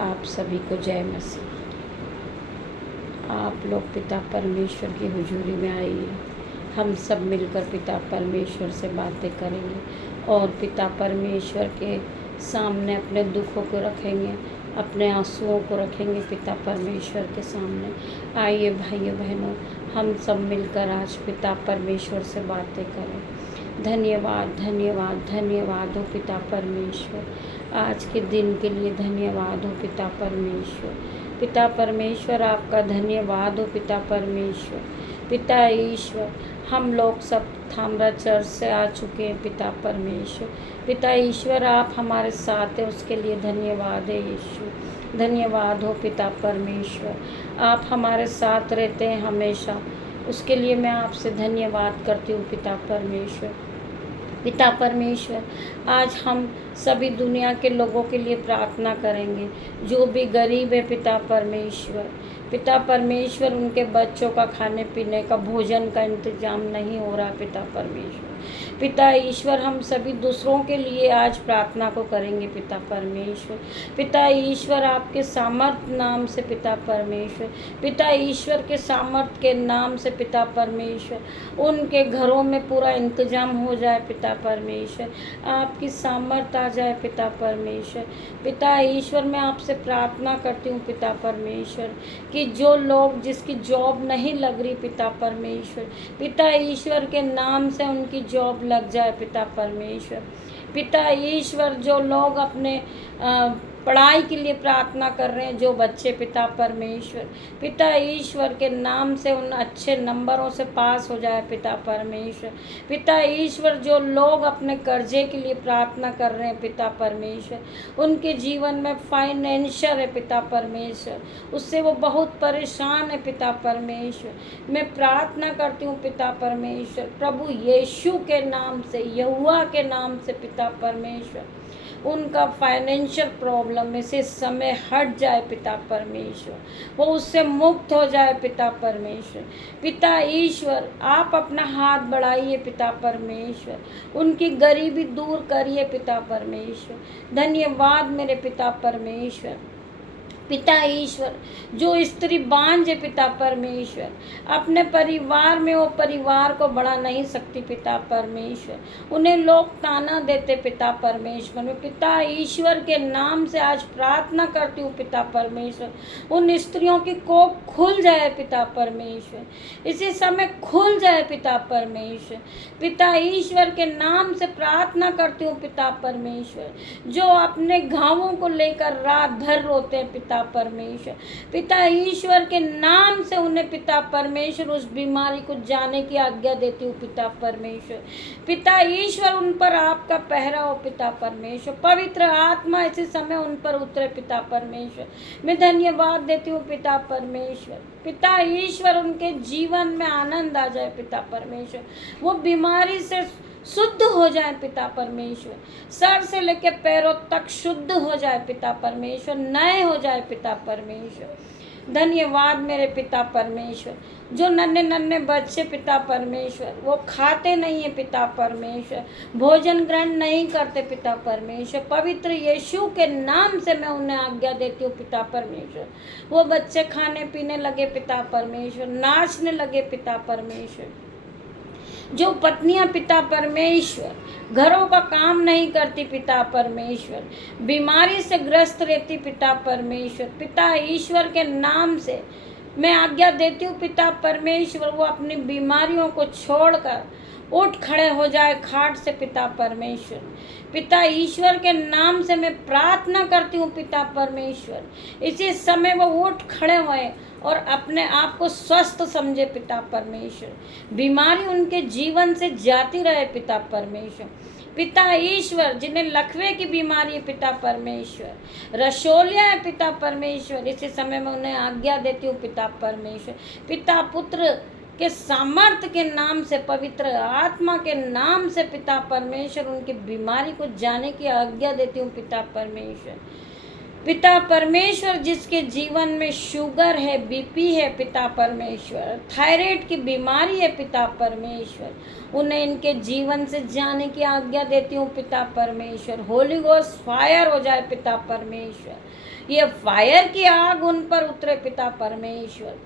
आप सभी को जय मसीह। आप लोग पिता परमेश्वर की हुजूरी में आइए। हम सब मिलकर पिता परमेश्वर से बातें करेंगे और पिता परमेश्वर के सामने अपने दुखों को रखेंगे, अपने आंसुओं को रखेंगे पिता परमेश्वर के सामने। आइए भाइयों बहनों, हम सब मिलकर आज पिता परमेश्वर से बातें करें। धन्यवाद धन्यवाद धन्यवाद हो पिता परमेश्वर, आज के दिन के लिए धन्यवाद हो पिता परमेश्वर। पिता परमेश्वर आपका धन्यवाद हो पिता परमेश्वर। पिता ईश्वर, हम लोग सब थामरा चर्च से आ चुके हैं पिता परमेश्वर। पिता ईश्वर, आप हमारे साथ हैं, उसके लिए धन्यवाद है यीशु। धन्यवाद हो पिता परमेश्वर, आप हमारे साथ रहते हैं हमेशा, उसके लिए मैं आपसे धन्यवाद करती हूँ पिता परमेश्वर। पिता परमेश्वर, आज हम सभी दुनिया के लोगों के लिए प्रार्थना करेंगे जो भी गरीब है पिता परमेश्वर। पिता परमेश्वर, उनके बच्चों का खाने पीने का भोजन का इंतजाम नहीं हो रहा पिता परमेश्वर। पिता ईश्वर, हम सभी दूसरों के लिए आज प्रार्थना को करेंगे पिता परमेश्वर। पिता ईश्वर, आपके सामर्थ नाम से पिता परमेश्वर, पिता ईश्वर के सामर्थ के नाम से पिता परमेश्वर, उनके घरों में पूरा इंतजाम हो जाए पिता परमेश्वर। आपकी सामर्थ आ जाए पिता परमेश्वर। पिता ईश्वर, मैं आपसे प्रार्थना करती हूँ पिता परमेश्वर कि जो लोग जिसकी जॉब नहीं लग रही पिता परमेश्वर, पिता ईश्वर के नाम से उनकी जॉब लग जाए पिता परमेश्वर। पिता ईश्वर, जो लोग अपने पढ़ाई के लिए प्रार्थना कर रहे हैं, जो बच्चे पिता परमेश्वर, पिता ईश्वर के नाम से उन अच्छे नंबरों से पास हो जाए पिता परमेश्वर। पिता ईश्वर, जो लोग अपने कर्जे के लिए प्रार्थना कर रहे हैं पिता परमेश्वर, उनके जीवन में फाइनेंशियल है पिता परमेश्वर, उससे वो बहुत परेशान है पिता परमेश्वर। मैं प्रार्थना करती हूँ पिता परमेश्वर, प्रभु यीशु के नाम से, यहोवा के नाम से पिता परमेश्वर, उनका फाइनेंशियल प्रॉब्लम इस समय हट जाए पिता परमेश्वर, वो उससे मुक्त हो जाए पिता परमेश्वर। पिता ईश्वर, आप अपना हाथ बढ़ाइए पिता परमेश्वर, उनकी गरीबी दूर करिए पिता परमेश्वर। धन्यवाद मेरे पिता परमेश्वर। पिता ईश्वर, जो स्त्री बांझ है पिता परमेश्वर, अपने परिवार में वो परिवार को बढ़ा नहीं सकती पिता परमेश्वर, उन्हें लोग ताना देते पिता परमेश्वर। मैं पिता ईश्वर के नाम से आज प्रार्थना करती हूँ पिता परमेश्वर, उन स्त्रियों की कोख खुल जाए पिता परमेश्वर, इसी समय खुल जाए पिता परमेश्वर। पिता ईश्वर के नाम से प्रार्थना करती हूँ पिता परमेश्वर, जो अपने घावों को लेकर रात भर रोते हैं पिता परमेश्वर, पिता ईश्वर के नाम से उन्हें पिता परमेश्वर उस बीमारी को जाने की आज्ञा देती हूँ पिता परमेश्वर। पिता ईश्वर, उन पर आपका पहरा हो पिता परमेश्वर, पवित्र आत्मा इसी समय उन पर उतरे पिता परमेश्वर। मैं धन्यवाद देती हूँ पिता परमेश्वर। पिता ईश्वर, उनके जीवन में आनंद आ जाए पिता परमेश्वर, वो बीमारी से शुद्ध हो जाए पिता परमेश्वर, सर से लेकर पैरों तक शुद्ध हो जाए पिता परमेश्वर, नए हो जाए पिता परमेश्वर। धन्यवाद मेरे पिता परमेश्वर। जो नन्हे नन्हे बच्चे पिता परमेश्वर, वो खाते नहीं है पिता परमेश्वर, भोजन ग्रहण नहीं करते पिता परमेश्वर, पवित्र यीशु के नाम से मैं उन्हें आज्ञा देती हूँ पिता परमेश्वर, वो बच्चे खाने पीने लगे पिता परमेश्वर, नाचने लगे पिता परमेश्वर। जो पत्नियां पिता परमेश्वर घरों का काम नहीं करती पिता परमेश्वर, बीमारी से ग्रस्त रहती पिता परमेश्वर, पिता ईश्वर के नाम से मैं आज्ञा देती हूँ पिता परमेश्वर, वो अपनी बीमारियों को छोड़कर उठ खड़े हो जाए खाट से पिता परमेश्वर। पिता ईश्वर के नाम से मैं प्रार्थना करती हूँ पिता परमेश्वर, इसी समय वो उठ खड़े हुए और अपने आप को स्वस्थ समझे पिता परमेश्वर, बीमारी उनके जीवन से जाती रहे पिता परमेश्वर। पिता ईश्वर, जिन्हें लकवे की बीमारी है पिता परमेश्वर, रसोलिया है पिता परमेश्वर, इसी समय मैं उन्हें आज्ञा देती हूँ पिता परमेश्वर, पिता पुत्र के सामर्थ्य के नाम से, पवित्र आत्मा के नाम से पिता परमेश्वर, उनकी बीमारी को जाने की आज्ञा देती हूँ पिता परमेश्वर। पिता परमेश्वर जिसके जीवन में शुगर है, बीपी है, पिता परमेश्वर थायराइड की बीमारी है, पिता परमेश्वर उन्हें इनके जीवन से जाने की आज्ञा देती हूँ पिता परमेश्वर। होली गोस्ट फायर हो जाए पिता परमेश्वर, ये फायर की आग उन पर उतरे पिता परमेश्वर।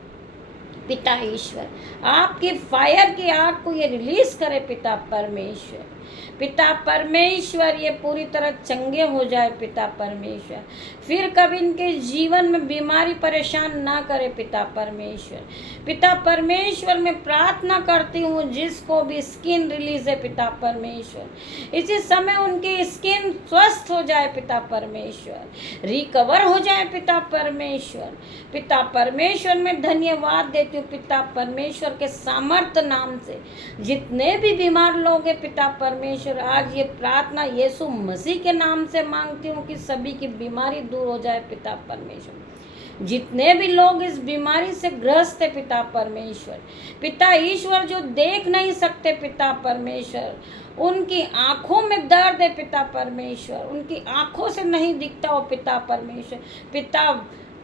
पिता ईश्वर आपकी फायर की आग को ये रिलीज करे पिता परमेश्वर। पिता परमेश्वर ये पूरी तरह चंगे हो जाए पिता परमेश्वर, फिर कभी इनके जीवन में बीमारी परेशान ना करे पिता परमेश्वर। पिता परमेश्वर मैं प्रार्थना करती हूँ जिसको भी स्किन रिलीज है पिता परमेश्वर, इसी समय उनकी स्किन स्वस्थ हो जाए पिता परमेश्वर, रिकवर हो जाए पिता परमेश्वर। पिता परमेश्वर मैं धन्यवाद देती हूँ पिता परमेश्वर के सामर्थ्य नाम से। जितने भी बीमार लोग हैं पिता परमेश्वर, आज ये प्रार्थना यीशु मसीह के नाम से मांगती हूँ कि सभी की बीमारी दूर हो जाए पिता परमेश्वर। जितने भी लोग इस बीमारी से ग्रस्त है पिता परमेश्वर, पिता ईश्वर जो देख नहीं सकते पिता परमेश्वर, उनकी आंखों में दर्द है पिता परमेश्वर, उनकी आंखों से नहीं दिखता हो पिता परमेश्वर, पिता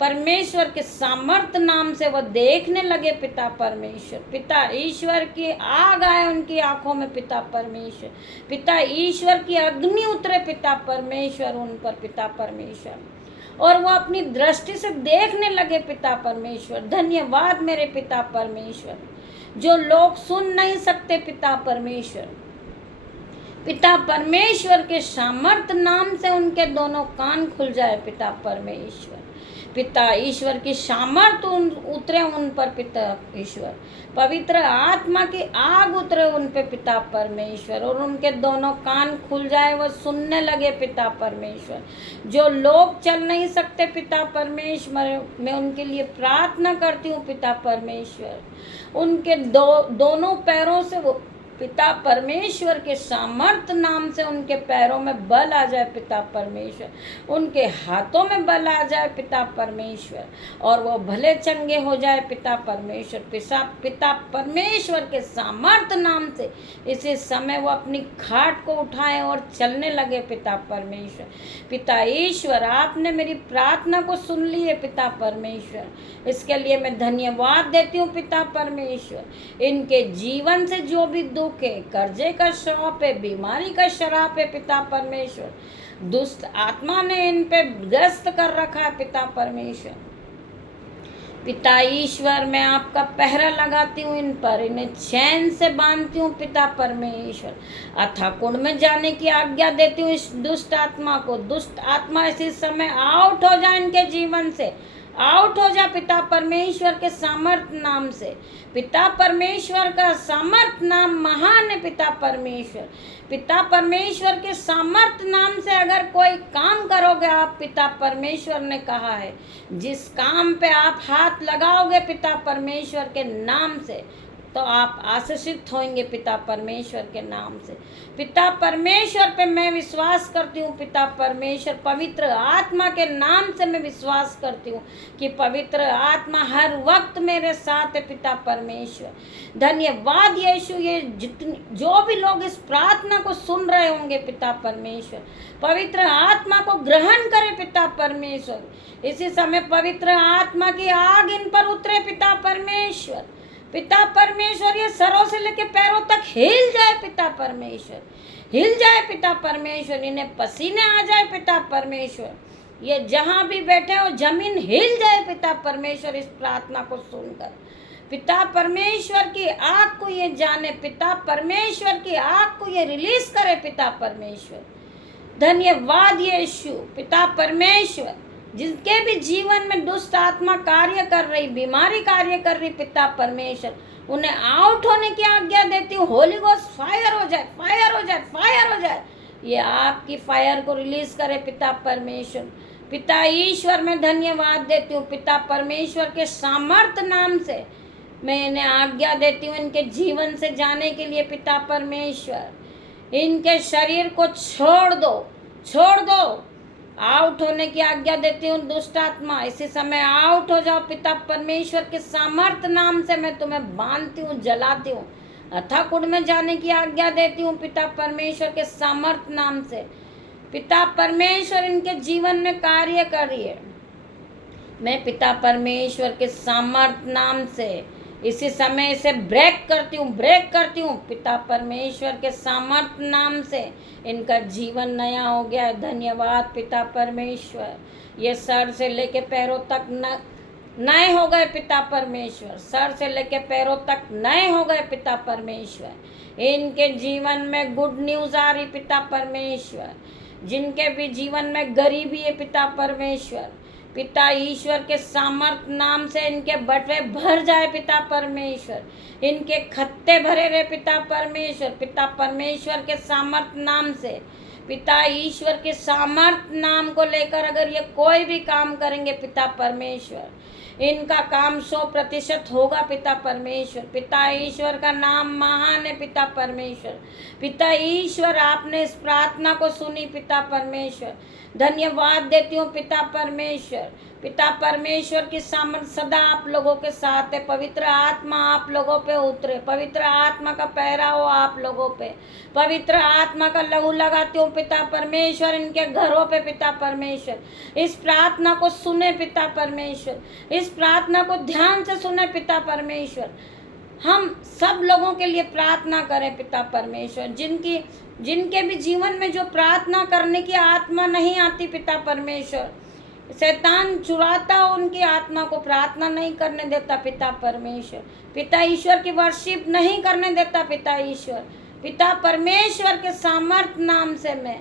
परमेश्वर के सामर्थ्य नाम से वह देखने लगे पिता परमेश्वर। पिता ईश्वर की आग आए उनकी आंखों में पिता परमेश्वर, पिता ईश्वर की अग्नि उतरे पिता परमेश्वर उन पर पिता परमेश्वर, और वो अपनी दृष्टि से देखने लगे पिता परमेश्वर। धन्यवाद मेरे पिता परमेश्वर। जो लोग सुन नहीं सकते पिता परमेश्वर, पिता परमेश्वर के सामर्थ्य नाम से उनके दोनों कान खुल जाए पिता परमेश्वर। पिता ईश्वर की सामर्थ्य उतरे उन पर पिता ईश्वर, पवित्र आत्मा की आग उतरे उन पे पिता परमेश्वर, और उनके दोनों कान खुल जाए, वो सुनने लगे पिता परमेश्वर। जो लोग चल नहीं सकते पिता परमेश्वर, मैं उनके लिए प्रार्थना करती हूँ पिता परमेश्वर। उनके दोनों पैरों से वो पिता परमेश्वर के सामर्थ्य नाम से उनके पैरों में बल आ जाए पिता परमेश्वर, उनके हाथों में बल आ जाए पिता परमेश्वर, और वो भले चंगे हो जाए पिता परमेश्वर। पिता परमेश्वर के सामर्थ्य नाम से इसी समय वो अपनी खाट को उठाए और चलने लगे पिता परमेश्वर। पिता ईश्वर आपने मेरी प्रार्थना को सुन ली है पिता परमेश्वर, इसके लिए मैं धन्यवाद देती हूँ पिता परमेश्वर। इनके जीवन से जो भी दुख है, कर्जे का श्राप है, बीमारी का श्राप है पिता परमेश्वर, दुष्ट आत्मा ने इन पे ग्रस्त कर रखा है पिता परमेश्वर, पिता ईश्वर मैं आपका पहरा लगाती हूँ इन पर, इन्हें चैन से बांधती हूँ पिता परमेश्वर। अथाह कुंड में जाने की आज्ञा देती हूँ इस दुष्ट आत्मा को। दुष्ट आत्मा इसी समय आउट हो जाए इनके जीवन से, आउट हो जा पिता परमेश्वर के सामर्थ्य नाम से। पिता परमेश्वर का सामर्थ्य नाम महान है पिता परमेश्वर। पिता परमेश्वर के सामर्थ्य नाम से अगर कोई काम करोगे आप, पिता परमेश्वर ने कहा है जिस काम पे आप हाथ लगाओगे पिता परमेश्वर के नाम से, तो आप आशीषित होंगे पिता परमेश्वर के नाम से। पिता परमेश्वर पे मैं विश्वास करती हूँ पिता परमेश्वर, पवित्र आत्मा के नाम से मैं विश्वास करती हूँ कि पवित्र आत्मा हर वक्त मेरे साथ है पिता परमेश्वर। धन्यवाद यीशु। ये जो भी लोग इस प्रार्थना को सुन रहे होंगे पिता परमेश्वर, पवित्र आत्मा को ग्रहण करें पिता परमेश्वर। इसी समय पवित्र आत्मा की आग इन पर उतरे पिता परमेश्वर। पिता परमेश्वर ये सरों से लेके पैरों तक हिल जाए पिता परमेश्वर, हिल जाए पिता परमेश्वर, इन्हें पसीने आ जाए पिता परमेश्वर, ये जहाँ भी बैठे हो जमीन हिल जाए पिता परमेश्वर इस प्रार्थना को सुनकर। पिता परमेश्वर की आग को ये जाने, पिता परमेश्वर की आग को ये रिलीज करे पिता परमेश्वर। धन्यवाद यीशु। पिता परमेश्वर जिनके भी जीवन में दुष्ट आत्मा कार्य कर रही, बीमारी कार्य कर रही, पिता परमेश्वर उन्हें आउट होने की आज्ञा देती हूँ। होली गोस्ट फायर हो जाए, फायर हो जाए, फायर हो जाए। ये आपकी फायर को रिलीज करे पिता परमेश्वर। पिता ईश्वर मैं धन्यवाद देती हूँ पिता परमेश्वर के सामर्थ्य नाम से मैं इन्हें आज्ञा देती हूँ इनके जीवन से जाने के लिए पिता परमेश्वर। इनके शरीर को छोड़ दो, छोड़ दो, आउट होने की आज्ञा देती हूँ दुष्ट आत्मा। इसी समय आउट हो जाओ पिता परमेश्वर के सामर्थ्य नाम से मैं तुम्हें बांधती हूँ, जलाती हूँ। अथाह कुंड में जाने की आज्ञा देती हूँ पिता परमेश्वर के सामर्थ्य नाम से। पिता परमेश्वर इनके जीवन में कार्य करिए। मैं पिता परमेश्वर के सामर्थ्य नाम से इसी समय इसे ब्रेक करती हूँ। पिता परमेश्वर के सामर्थ्य नाम से इनका जीवन नया हो गया है। धन्यवाद पिता परमेश्वर। ये सर से लेके पैरों तक नए हो गए पिता परमेश्वर। सर से लेके पैरों तक नए हो गए पिता परमेश्वर। इनके जीवन में गुड न्यूज़ आ रही पिता परमेश्वर। जिनके भी जीवन में गरीबी है पिता परमेश्वर, पिता ईश्वर के सामर्थ्य नाम से इनके बटवे भर जाए पिता परमेश्वर। इनके खत्ते भरे रहे पिता परमेश्वर। पिता परमेश्वर के सामर्थ्य नाम से, पिता ईश्वर के सामर्थ्य नाम को लेकर अगर ये कोई भी काम करेंगे पिता परमेश्वर, इनका काम 100% होगा पिता परमेश्वर। पिता ईश्वर का नाम महान है पिता परमेश्वर। पिता ईश्वर आपने इस प्रार्थना को सुनी पिता परमेश्वर। धन्यवाद देती हूँ पिता परमेश्वर। पिता परमेश्वर की सामर्थ सदा आप लोगों के साथ है। पवित्र आत्मा आप लोगों पे उतरे। पवित्र आत्मा का पहराव आप लोगों पे। पवित्र आत्मा का लहू लगाती हूँ पिता परमेश्वर इनके घरों पे पिता परमेश्वर। इस प्रार्थना को सुने पिता परमेश्वर। इस प्रार्थना को ध्यान से सुने पिता परमेश्वर। हम सब लोगों के लिए प्रार्थना करें पिता परमेश्वर। जिनके भी जीवन में जो प्रार्थना करने की आत्मा नहीं आती पिता परमेश्वर, शैतान चुराता उनकी आत्मा को, प्रार्थना नहीं करने देता पिता परमेश्वर। पिता ईश्वर की वर्शिप नहीं करने देता पिता ईश्वर। पिता परमेश्वर के सामर्थ्य नाम से मैं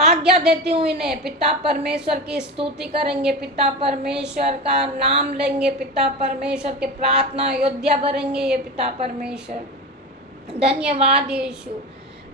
आज्ञा देती हूँ इन्हें। पिता परमेश्वर की स्तुति करेंगे, पिता परमेश्वर का नाम लेंगे, पिता परमेश्वर के प्रार्थना योद्धा बनेंगे ये पिता परमेश्वर। धन्यवाद यीशु।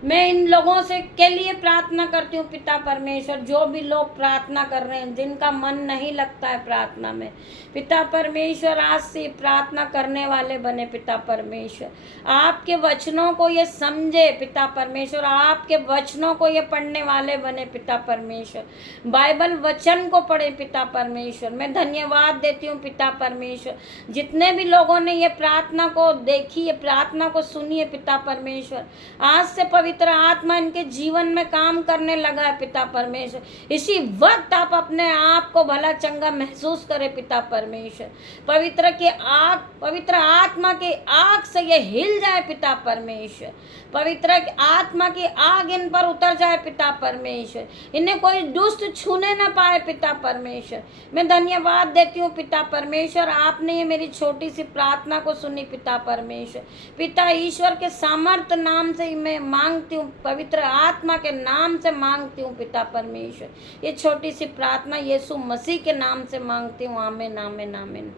मैं इन लोगों से के लिए प्रार्थना करती हूँ पिता परमेश्वर। जो भी लोग प्रार्थना कर रहे हैं, जिनका मन नहीं लगता है प्रार्थना में, पिता परमेश्वर आज से प्रार्थना करने वाले बने पिता परमेश्वर। आपके वचनों को ये समझे पिता परमेश्वर। आपके वचनों को ये पढ़ने वाले बने पिता परमेश्वर। बाइबल वचन को पढ़े पिता परमेश्वर। मैं धन्यवाद देती हूँ पिता परमेश्वर। जितने भी लोगों ने ये प्रार्थना को देखी, ये प्रार्थना को सुनी है पिता परमेश्वर, आज से पवित्र आत्मा इनके जीवन में काम करने लगा है पिता परमेश्वर। इसी वक्त आप अपने आप को भला चंगा महसूस करें पिता परमेश्वर। पवित्र आत्मा की आग से ये हिल जाए पिता परमेश्वर। पवित्र आत्मा की आग इन पर उतर जाए पिता परमेश्वर। इन्हें कोई दुष्ट छूने न पाए पिता परमेश्वर। मैं धन्यवाद देती हूँ पिता परमेश्वर। आपने ये मेरी छोटी सी प्रार्थना को सुनी पिता परमेश्वर। पिता ईश्वर के सामर्थ्य नाम से मैं मांगती हूँ, पवित्र आत्मा के नाम से मांगती हूँ पिता परमेश्वर। ये छोटी सी प्रार्थना यीशु मसीह के नाम से मांगती हूँ। आमीन आमीन आमीन।